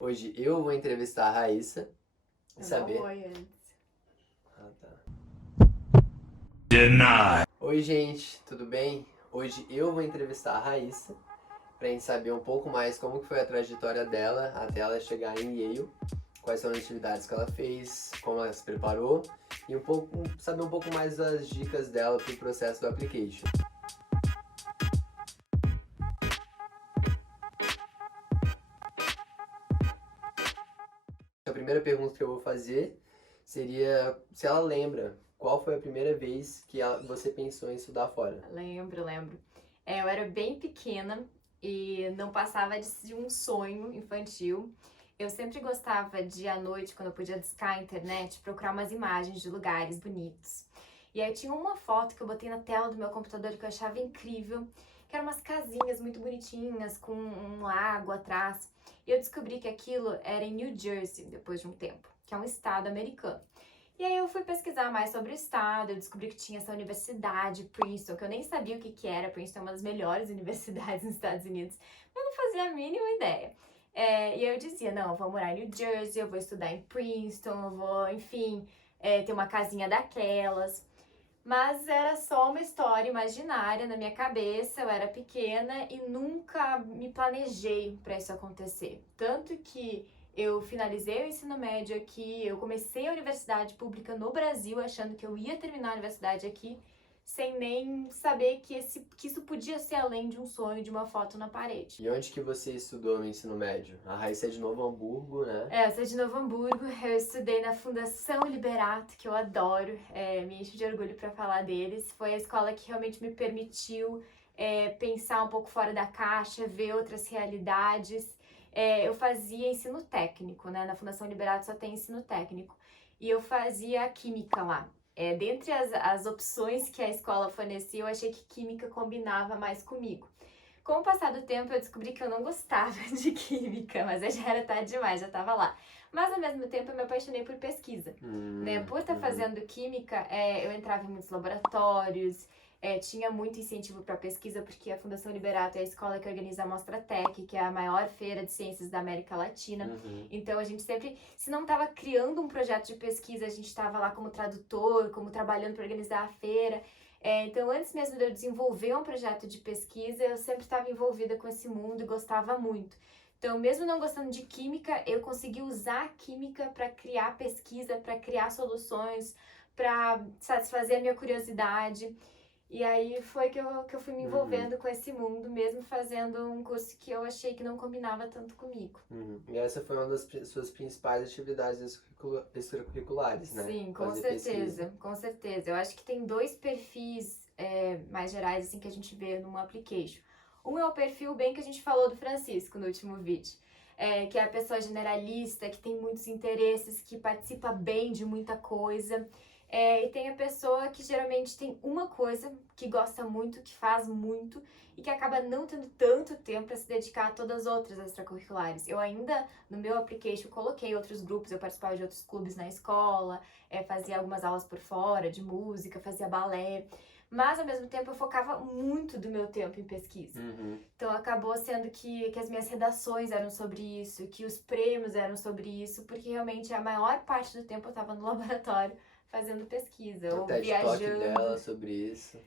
Hoje eu vou entrevistar a Raíssa e Eu não saber. vou antes. Ah, tá. Deny. Oi, gente, tudo bem? Hoje eu vou entrevistar a Raíssa pra gente saber um pouco mais como que foi a trajetória dela até ela chegar em Yale, quais são as atividades que ela fez, como ela se preparou e saber um pouco mais das dicas dela pro processo do application. A primeira pergunta que eu vou fazer seria se ela lembra qual foi a primeira vez que você pensou em estudar fora. Lembro. Eu era bem pequena e não passava de um sonho infantil. Eu sempre gostava de, à noite, quando eu podia discar a internet, procurar umas imagens de lugares bonitos. E aí tinha uma foto que eu botei na tela do meu computador que eu achava incrível, que eram umas casinhas muito bonitinhas, com um lago atrás. E eu descobri que aquilo era em New Jersey, depois de um tempo, que é um estado americano. E aí eu fui pesquisar mais sobre o estado, eu descobri que tinha essa universidade, Princeton, que eu nem sabia o que era. Princeton é uma das melhores universidades nos Estados Unidos, mas eu não fazia a mínima ideia. E eu dizia, não, eu vou morar em New Jersey, eu vou estudar em Princeton, eu vou, enfim, ter uma casinha daquelas. Mas era só uma história imaginária na minha cabeça, eu era pequena e nunca me planejei para isso acontecer. Tanto que eu finalizei o ensino médio aqui, eu comecei a universidade pública no Brasil achando que eu ia terminar a universidade aqui, sem nem saber que isso podia ser além de um sonho, de uma foto na parede. E onde que você estudou no ensino médio? A Raíssa é de Novo Hamburgo, né? Eu sou de Novo Hamburgo, eu estudei na Fundação Liberato, que eu adoro, me encho de orgulho para falar deles. Foi a escola que realmente me permitiu pensar um pouco fora da caixa, ver outras realidades. Eu fazia ensino técnico, né? Na Fundação Liberato só tem ensino técnico. E eu fazia química lá. Dentre as opções que a escola fornecia, eu achei que química combinava mais comigo. Com o passar do tempo, eu descobri que eu não gostava de química, mas eu já era tarde demais, já estava lá. Mas ao mesmo tempo, eu me apaixonei por pesquisa, né? Por estar fazendo química, eu entrava em muitos laboratórios, tinha muito incentivo para pesquisa, porque a Fundação Liberato é a escola que organiza a Mostra Tech, que é a maior feira de ciências da América Latina. Então a gente sempre, se não estava criando um projeto de pesquisa, a gente estava lá como tradutor, como trabalhando para organizar a feira. Então, antes mesmo de eu desenvolver um projeto de pesquisa, eu sempre estava envolvida com esse mundo e gostava muito. Então, mesmo não gostando de química, eu consegui usar a química para criar pesquisa, para criar soluções, para satisfazer a minha curiosidade. E aí foi que eu fui me envolvendo com esse mundo, mesmo fazendo um curso que eu achei que não combinava tanto comigo. E essa foi uma das suas principais atividades extracurriculares, né? Sim, com Fazer pesquisa. certeza, com certeza. Eu acho que tem dois perfis mais gerais assim que a gente vê numa application. Um é o perfil bem que a gente falou do Francisco no último vídeo, que é a pessoa generalista, que tem muitos interesses, que participa bem de muita coisa. E tem a pessoa que geralmente tem uma coisa que gosta muito, que faz muito e que acaba não tendo tanto tempo para se dedicar a todas as outras extracurriculares. Eu ainda, no meu application, coloquei outros grupos, eu participava de outros clubes na escola, fazia algumas aulas por fora, de música, fazia balé, mas ao mesmo tempo eu focava muito do meu tempo em pesquisa. Então acabou sendo que as minhas redações eram sobre isso, que os prêmios eram sobre isso, porque realmente a maior parte do tempo eu estava no laboratório fazendo pesquisa O ou TED Talk viajando. dela sobre isso.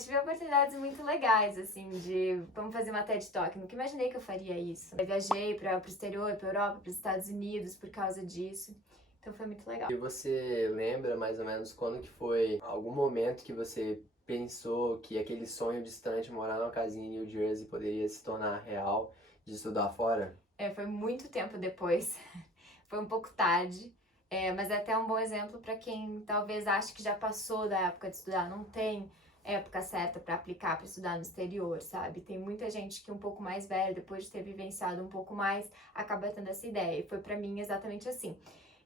Tive oportunidades muito legais, assim, de vamos fazer uma TED Talk. Nunca imaginei que eu faria isso. Eu viajei para o exterior, para Europa, para os Estados Unidos por causa disso. Então foi muito legal. E você lembra mais ou menos quando que foi algum momento que você pensou que aquele sonho distante, morar numa casinha em New Jersey, poderia se tornar real, de estudar fora? Foi muito tempo depois. Foi um pouco tarde. Mas é até um bom exemplo para quem talvez ache que já passou da época de estudar, não tem época certa para aplicar para estudar no exterior, sabe? Tem muita gente que um pouco mais velha, depois de ter vivenciado um pouco mais, acaba tendo essa ideia. E foi para mim exatamente assim.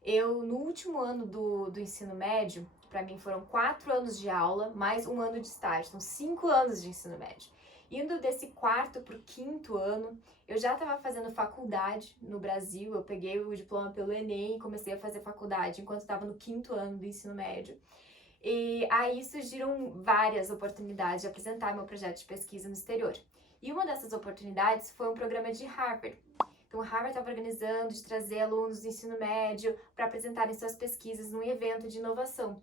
Eu, no último ano do ensino médio, para mim foram 4 anos de aula, mais um ano de estágio, são 5 anos de ensino médio. Indo desse quarto para o quinto ano, eu já estava fazendo faculdade no Brasil, eu peguei o diploma pelo Enem e comecei a fazer faculdade enquanto estava no quinto ano do ensino médio. E aí surgiram várias oportunidades de apresentar meu projeto de pesquisa no exterior. E uma dessas oportunidades foi um programa de Harvard. Então, Harvard estava organizando de trazer alunos do ensino médio para apresentarem suas pesquisas num evento de inovação.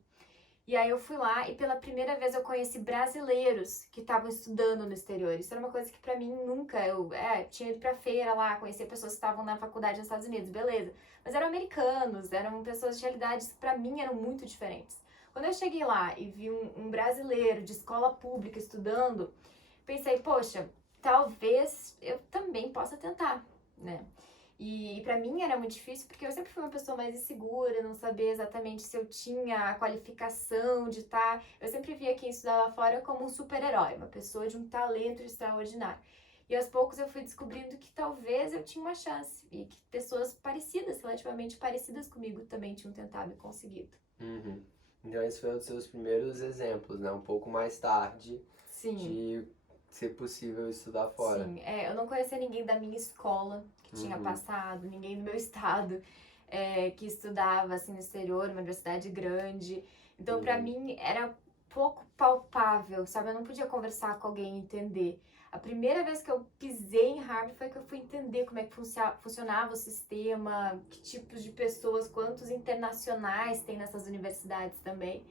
E aí eu fui lá e pela primeira vez eu conheci brasileiros que estavam estudando no exterior. Isso era uma coisa que pra mim nunca, eu tinha ido pra feira lá, conhecer pessoas que estavam na faculdade nos Estados Unidos, beleza. Mas eram americanos, eram pessoas de realidades que pra mim eram muito diferentes. Quando eu cheguei lá e vi um brasileiro de escola pública estudando, pensei, poxa, talvez eu também possa tentar, né? E pra mim era muito difícil porque eu sempre fui uma pessoa mais insegura, não sabia exatamente se eu tinha a qualificação de estar. Eu sempre via quem estudava fora como um super-herói, uma pessoa de um talento extraordinário. E aos poucos eu fui descobrindo que talvez eu tinha uma chance e que pessoas parecidas, relativamente parecidas comigo, também tinham tentado e conseguido. Uhum. Então esse foi um dos seus primeiros exemplos, né? Um pouco mais tarde Sim. de ser possível estudar fora. Sim, eu não conhecia ninguém da minha escola que tinha passado, ninguém do meu estado que estudava assim no exterior, uma universidade grande. Então, pra mim, era pouco palpável, sabe? Eu não podia conversar com alguém e entender. A primeira vez que eu pisei em Harvard foi que eu fui entender como é que funcionava o sistema, que tipos de pessoas, quantos internacionais tem nessas universidades também.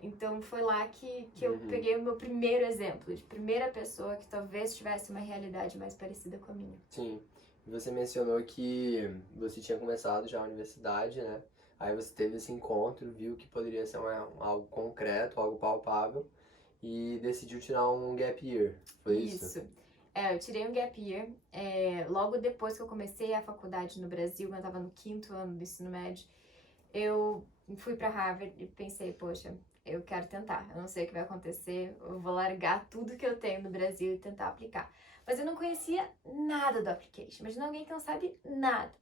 Então foi lá que eu peguei o meu primeiro exemplo, de primeira pessoa que talvez tivesse uma realidade mais parecida com a minha. Sim. Você mencionou que você tinha começado já a universidade, né? Aí você teve esse encontro, viu que poderia ser algo concreto, algo palpável, e decidiu tirar um gap year, foi isso? Eu tirei um gap year, logo depois que eu comecei a faculdade no Brasil, eu estava no 5º ano do ensino médio, eu fui para Harvard e pensei, poxa, eu quero tentar, eu não sei o que vai acontecer, eu vou largar tudo que eu tenho no Brasil e tentar aplicar. Mas eu não conhecia nada do application, imagina alguém que não sabe nada.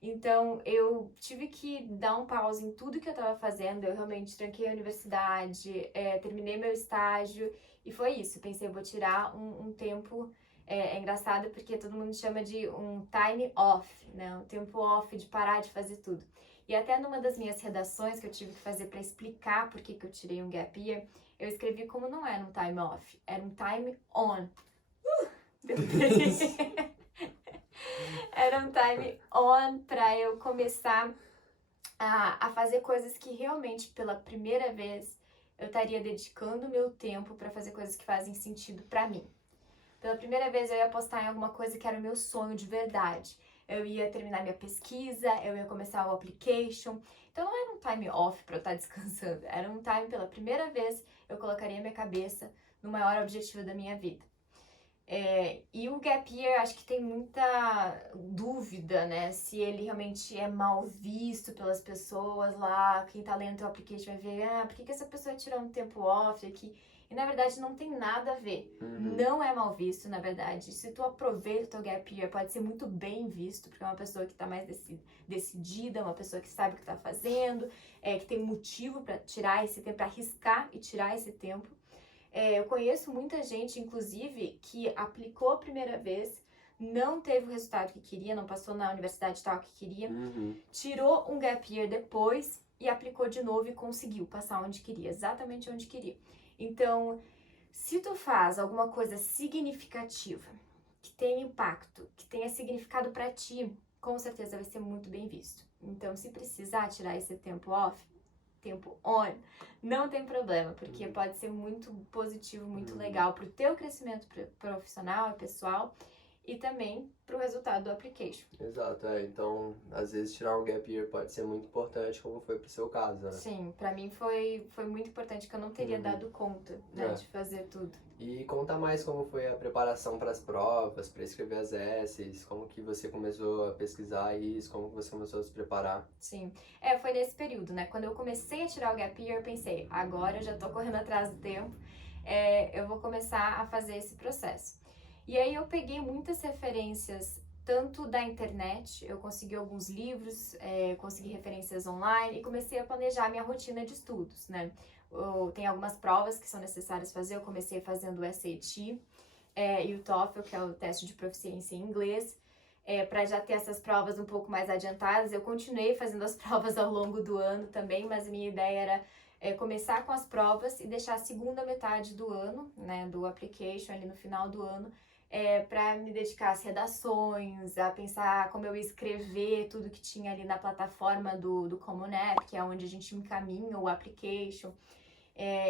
Então, eu tive que dar um pause em tudo que eu estava fazendo, eu realmente tranquei a universidade, terminei meu estágio e foi isso. Pensei, eu vou tirar um tempo, é engraçado porque todo mundo chama de um time off, né? Um tempo off de parar de fazer tudo. E até numa das minhas redações que eu tive que fazer para explicar por que eu tirei um gap year, eu escrevi como não era um time off, era um time on. Era um time on para eu começar a fazer coisas que realmente pela primeira vez eu estaria dedicando meu tempo para fazer coisas que fazem sentido para mim. Pela primeira vez eu ia apostar em alguma coisa que era o meu sonho de verdade. Eu ia terminar minha pesquisa, eu ia começar o application. Então não era um time off para eu estar descansando, era um time pela primeira vez eu colocaria minha cabeça no maior objetivo da minha vida. E o gap year, acho que tem muita dúvida, né? Se ele realmente é mal visto pelas pessoas lá, quem tá lendo o application vai ver, por que essa pessoa tirou um tempo off aqui? E na verdade não tem nada a ver. Não é mal visto, na verdade. Se tu aproveita o teu gap year, pode ser muito bem visto, porque é uma pessoa que tá mais decidida, uma pessoa que sabe o que tá fazendo, que tem motivo para tirar esse tempo, para arriscar e tirar esse tempo. Eu conheço muita gente, inclusive, que aplicou a primeira vez, não teve o resultado que queria, não passou na universidade tal que queria, tirou um gap year depois e aplicou de novo e conseguiu passar onde queria, exatamente onde queria. Então, se tu faz alguma coisa significativa, que tenha impacto, que tenha significado para ti, com certeza vai ser muito bem visto. Então, se precisar tirar esse tempo off, tempo on, não tem problema, porque pode ser muito positivo, muito legal pro teu crescimento profissional e pessoal e também pro resultado do application. Exato, então às vezes tirar um gap year pode ser muito importante, como foi pro seu caso, né? Sim, pra mim foi muito importante, que eu não teria dado conta, né, de fazer tudo. E conta mais como foi a preparação para as provas, para escrever as essays, como que você começou a pesquisar isso, como que você começou a se preparar. Sim, foi nesse período, né? Quando eu comecei a tirar o gap year, eu pensei, agora eu já tô correndo atrás do tempo, eu vou começar a fazer esse processo. E aí eu peguei muitas referências, tanto da internet, eu consegui alguns livros, consegui referências online e comecei a planejar a minha rotina de estudos, né? Tem algumas provas que são necessárias fazer, eu comecei fazendo o SAT e o TOEFL, que é o teste de proficiência em inglês, para já ter essas provas um pouco mais adiantadas. Eu continuei fazendo as provas ao longo do ano também, mas a minha ideia era começar com as provas e deixar a segunda metade do ano, né, do application ali no final do ano, para me dedicar às redações, a pensar como eu ia escrever tudo que tinha ali na plataforma do Common App, que é onde a gente encaminha o application.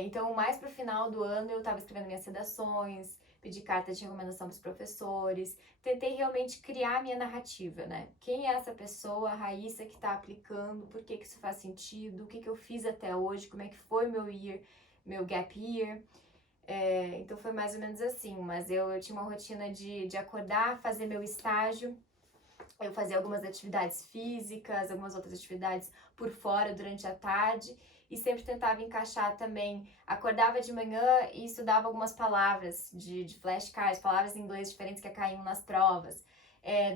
Então, mais pro final do ano, eu estava escrevendo minhas redações, pedi cartas de recomendação para os professores, tentei realmente criar a minha narrativa, né? Quem é essa pessoa, a Raíssa, que está aplicando, por que isso faz sentido, o que eu fiz até hoje, como é que foi meu gap year. Então foi mais ou menos assim, mas eu tinha uma rotina de acordar, fazer meu estágio, eu fazia algumas atividades físicas, algumas outras atividades por fora durante a tarde e sempre tentava encaixar também, acordava de manhã e estudava algumas palavras de flashcards, palavras em inglês diferentes que caíam nas provas.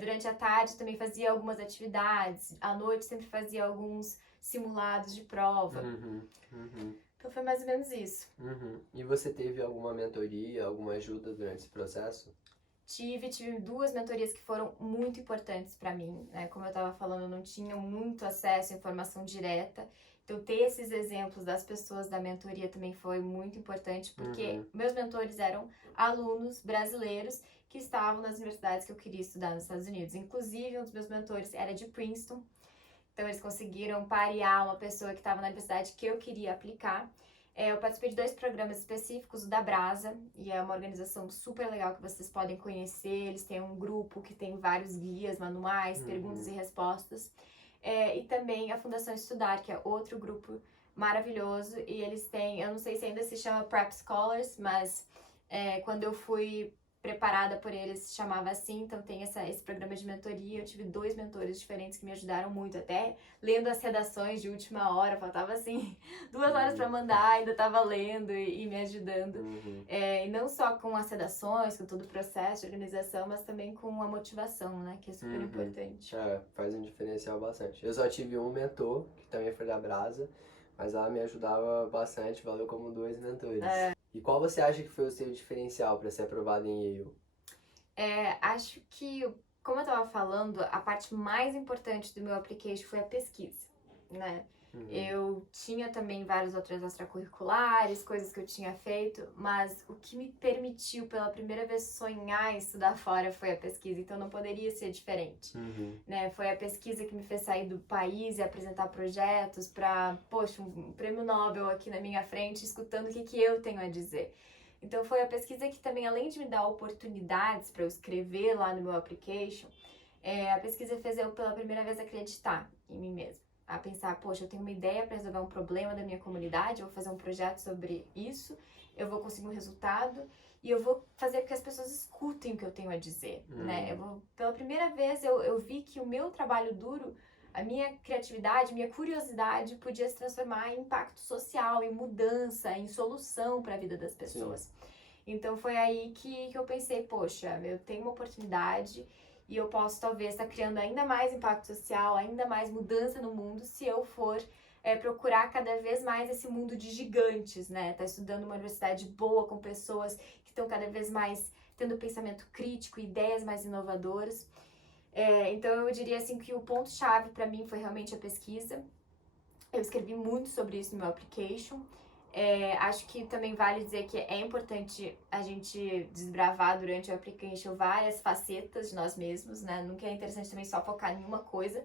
Durante a tarde também fazia algumas atividades, à noite sempre fazia alguns simulados de prova. Então foi mais ou menos isso. E você teve alguma mentoria, alguma ajuda durante esse processo? Tive 2 mentorias que foram muito importantes para mim, né? Como eu estava falando, eu não tinha muito acesso à informação direta. Então, ter esses exemplos das pessoas da mentoria também foi muito importante, porque meus mentores eram alunos brasileiros que estavam nas universidades que eu queria estudar nos Estados Unidos. Inclusive, um dos meus mentores era de Princeton. Então, eles conseguiram parear uma pessoa que estava na universidade que eu queria aplicar. Eu participei de 2 programas específicos, o da Brasa, e é uma organização super legal que vocês podem conhecer. Eles têm um grupo que tem vários guias, manuais, perguntas e respostas. E também a Fundação Estudar, que é outro grupo maravilhoso. E eles têm, eu não sei se ainda se chama Prep Scholars, mas quando eu fui preparada por eles, se chamava assim, então tem esse programa de mentoria. Eu tive 2 mentores diferentes que me ajudaram muito, até lendo as redações de última hora, faltava assim 2 horas para mandar, ainda tava lendo e me ajudando. E não só com as redações, com todo o processo de organização, mas também com a motivação, né, que é super importante. Faz um diferencial bastante. Eu só tive um mentor, que também foi da Brasa, mas ela me ajudava bastante, valeu como 2 mentores. E qual você acha que foi o seu diferencial para ser aprovado em Yale? Acho que, como eu estava falando, a parte mais importante do meu application foi a pesquisa, né? Eu tinha também vários outros extracurriculares, coisas que eu tinha feito, mas o que me permitiu pela primeira vez sonhar em estudar fora foi a pesquisa, então não poderia ser diferente, né? Foi a pesquisa que me fez sair do país e apresentar projetos para, poxa, um prêmio Nobel aqui na minha frente, escutando o que eu tenho a dizer. Então foi a pesquisa que também, além de me dar oportunidades para eu escrever lá no meu application, a pesquisa fez eu pela primeira vez acreditar em mim mesma. A pensar, poxa, eu tenho uma ideia para resolver um problema da minha comunidade, eu vou fazer um projeto sobre isso, eu vou conseguir um resultado e eu vou fazer com que as pessoas escutem o que eu tenho a dizer, né? Pela primeira vez eu vi que o meu trabalho duro, a minha criatividade, minha curiosidade podia se transformar em impacto social, em mudança, em solução para a vida das pessoas. Então foi aí que eu pensei, poxa, eu tenho uma oportunidade e eu posso talvez estar criando ainda mais impacto social, ainda mais mudança no mundo se eu for procurar cada vez mais esse mundo de gigantes, né? Tá estudando uma universidade boa com pessoas que estão cada vez mais tendo pensamento crítico, ideias mais inovadoras. Então eu diria assim que o ponto-chave para mim foi realmente a pesquisa. Eu escrevi muito sobre isso no meu application. Acho que também vale dizer que é importante a gente desbravar durante o application várias facetas de nós mesmos, né? Nunca é interessante também só focar em uma coisa,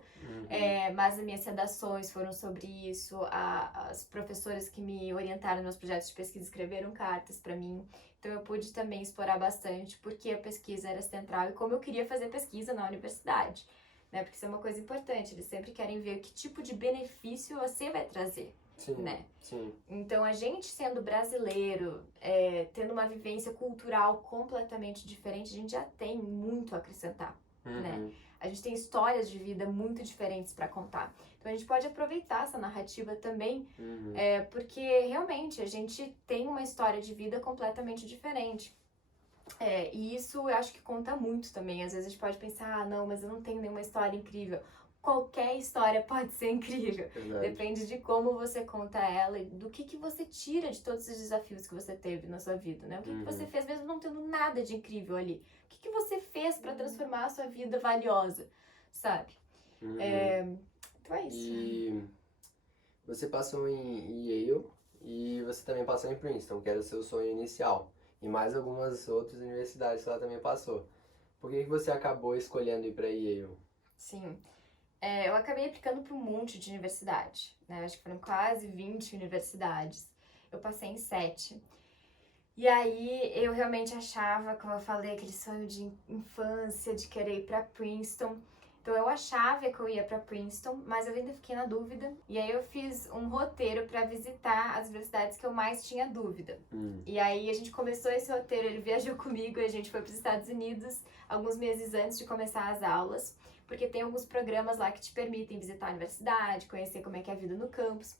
mas as minhas redações foram sobre isso, as professoras que me orientaram nos meus projetos de pesquisa escreveram cartas para mim, então eu pude também explorar bastante porque a pesquisa era central e como eu queria fazer pesquisa na universidade, né? Porque isso é uma coisa importante, eles sempre querem ver que tipo de benefício você vai trazer. Né? Então a gente sendo brasileiro, tendo uma vivência cultural completamente diferente, a gente já tem muito a acrescentar, né? A gente tem histórias de vida muito diferentes para contar. Então a gente pode aproveitar essa narrativa também, porque realmente a gente tem uma história de vida completamente diferente. E isso eu acho que conta muito também. Às vezes a gente pode pensar, ah, não, mas eu não tenho nenhuma história incrível. Qualquer história pode ser incrível. Verdade. Depende de como você conta ela e do que você tira de todos os desafios que você teve na sua vida, né? O que você fez mesmo não tendo nada de incrível ali. O que você fez para transformar a sua vida valiosa, sabe? Então é isso. E você passou em Yale e você também passou em Princeton, que era o seu sonho inicial. e mais algumas outras universidades que ela também passou. Por que você acabou escolhendo ir para Yale? Sim. Eu acabei aplicando para um monte de universidade, né? Acho que foram quase 20 universidades. Eu passei em 7. E aí eu realmente achava, como eu falei, aquele sonho de infância, de querer ir para Princeton. Então eu achava que eu ia para Princeton, mas eu ainda fiquei na dúvida. E aí eu fiz um roteiro para visitar as universidades que eu mais tinha dúvida. E aí a gente começou esse roteiro, ele viajou comigo e a gente foi para os Estados Unidos alguns meses antes de começar as aulas, porque tem alguns programas lá que te permitem visitar a universidade, conhecer como é que é a vida no campus.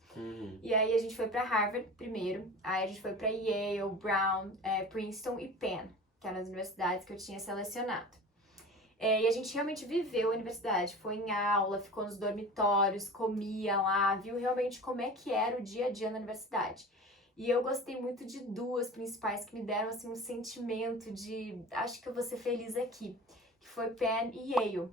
E aí a gente foi para Harvard primeiro, aí a gente foi para Yale, Brown, Princeton e Penn, que eram as universidades que eu tinha selecionado. E a gente realmente viveu a universidade, foi em aula, ficou nos dormitórios, comia lá, viu realmente como é que era o dia a dia na universidade. E eu gostei muito de duas principais que me deram assim um sentimento de acho que eu vou ser feliz aqui, que foi Penn e Yale.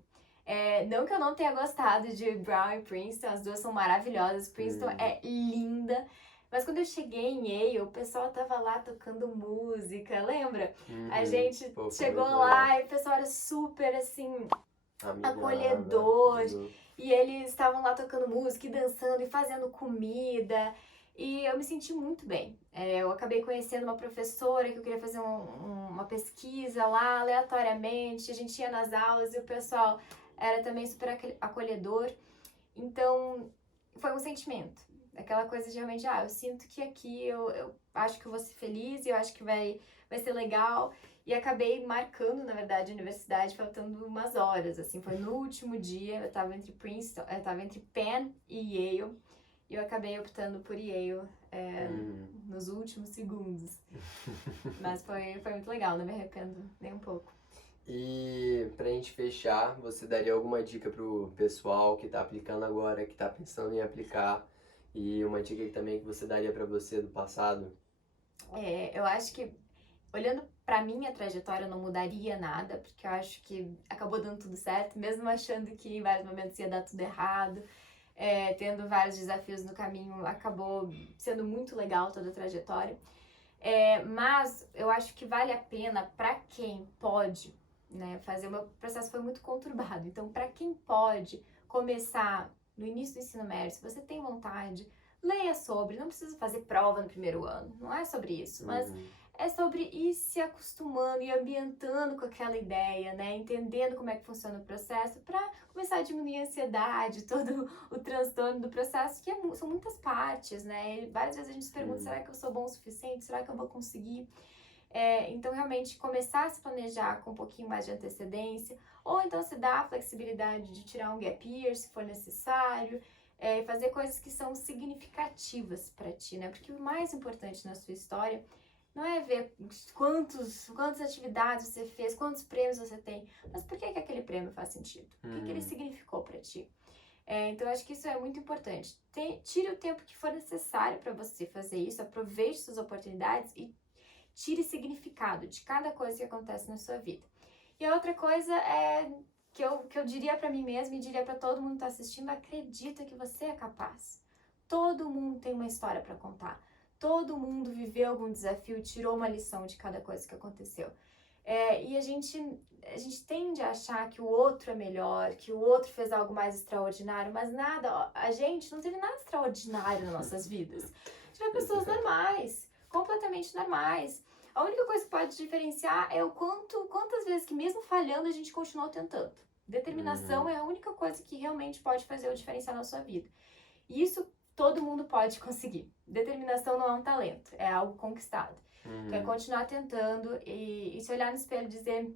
Não que eu não tenha gostado de Brown e Princeton, as duas são maravilhosas, Princeton é linda, mas quando eu cheguei em Yale, o pessoal tava lá tocando música, lembra? A gente chegou lá e o pessoal era super assim, acolhedor, e eles estavam lá tocando música e dançando e fazendo comida. E eu me senti muito bem. Eu acabei conhecendo uma professora que eu queria fazer uma pesquisa lá aleatoriamente. A gente ia nas aulas e o pessoal era também super acolhedor. Então, foi um sentimento. Aquela coisa de realmente, eu sinto que aqui eu acho que eu vou ser feliz e eu acho que vai ser legal. E acabei marcando, na verdade, a universidade faltando umas horas, assim. Foi no último dia, eu tava entre Penn e Yale. E eu acabei optando por Yale nos últimos segundos. Mas foi muito legal, não me arrependo nem um pouco. E pra gente fechar, você daria alguma dica pro pessoal que tá aplicando agora, que tá pensando em aplicar? E uma dica também que você daria pra você do passado? Eu acho que, olhando pra minha trajetória, eu não mudaria nada, porque eu acho que acabou dando tudo certo, mesmo achando que em vários momentos ia dar tudo errado. Tendo vários desafios no caminho, acabou sendo muito legal toda a trajetória. Mas eu acho que vale a pena para quem pode, né, fazer. O meu processo foi muito conturbado, então para quem pode começar no início do ensino médio, se você tem vontade, leia sobre, não precisa fazer prova no primeiro ano, não é sobre isso, mas é sobre ir se acostumando e ambientando com aquela ideia, né? Entendendo como é que funciona o processo para começar a diminuir a ansiedade, todo o transtorno do processo, que são muitas partes, né? E várias vezes a gente se pergunta, será que eu sou bom o suficiente? Será que eu vou conseguir? Então, realmente, começar a se planejar com um pouquinho mais de antecedência, ou então se dar a flexibilidade de tirar um gap year, se for necessário, e fazer coisas que são significativas para ti, né? Porque o mais importante na sua história não é ver quantas atividades você fez, quantos prêmios você tem, mas por que aquele prêmio faz sentido? O que ele significou para ti? Então, eu acho que isso é muito importante. Tire o tempo que for necessário para você fazer isso, aproveite suas oportunidades e tire significado de cada coisa que acontece na sua vida. E a outra coisa que eu diria para mim mesma e diria para todo mundo que está assistindo, acredita que você é capaz. Todo mundo tem uma história para contar. Todo mundo viveu algum desafio e tirou uma lição de cada coisa que aconteceu. E a gente tende a achar que o outro é melhor, que o outro fez algo mais extraordinário, mas nada, a gente não teve nada extraordinário nas nossas vidas. Tivemos pessoas normais, completamente normais. A única coisa que pode diferenciar é quantas vezes que mesmo falhando a gente continuou tentando. Determinação é a única coisa que realmente pode fazer o diferencial na sua vida. E isso todo mundo pode conseguir. Determinação não é um talento, é algo conquistado. Então é continuar tentando e se olhar no espelho e dizer,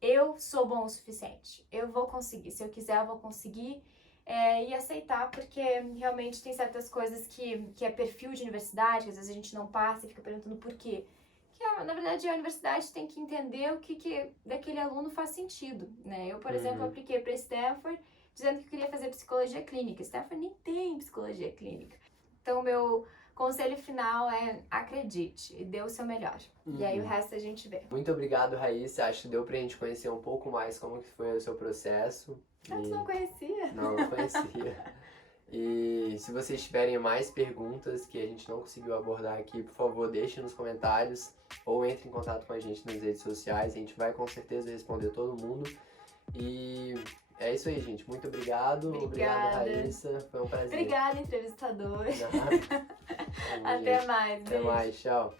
eu sou bom o suficiente, eu vou conseguir, se eu quiser eu vou conseguir, e aceitar, porque realmente tem certas coisas que é perfil de universidade, que às vezes a gente não passa e fica perguntando por quê. Que na verdade a universidade tem que entender o que daquele aluno faz sentido, né? Eu, por exemplo, apliquei para Stanford dizendo que eu queria fazer psicologia clínica. Stanford nem tem psicologia clínica. Então, meu conselho final é acredite e dê o seu melhor. E aí o resto a gente vê. Muito obrigado, Raíssa. Acho que deu pra gente conhecer um pouco mais como que foi o seu processo. Antes não conhecia. Não conhecia. E se vocês tiverem mais perguntas que a gente não conseguiu abordar aqui, por favor, deixem nos comentários ou entre em contato com a gente nas redes sociais. A gente vai com certeza responder todo mundo. E é isso aí, gente. Muito obrigado. Obrigada. Obrigado, Raíssa. Foi um prazer. Obrigada, entrevistador. Nada. Bom, Até gente. mais. Até Beijo. mais. Tchau.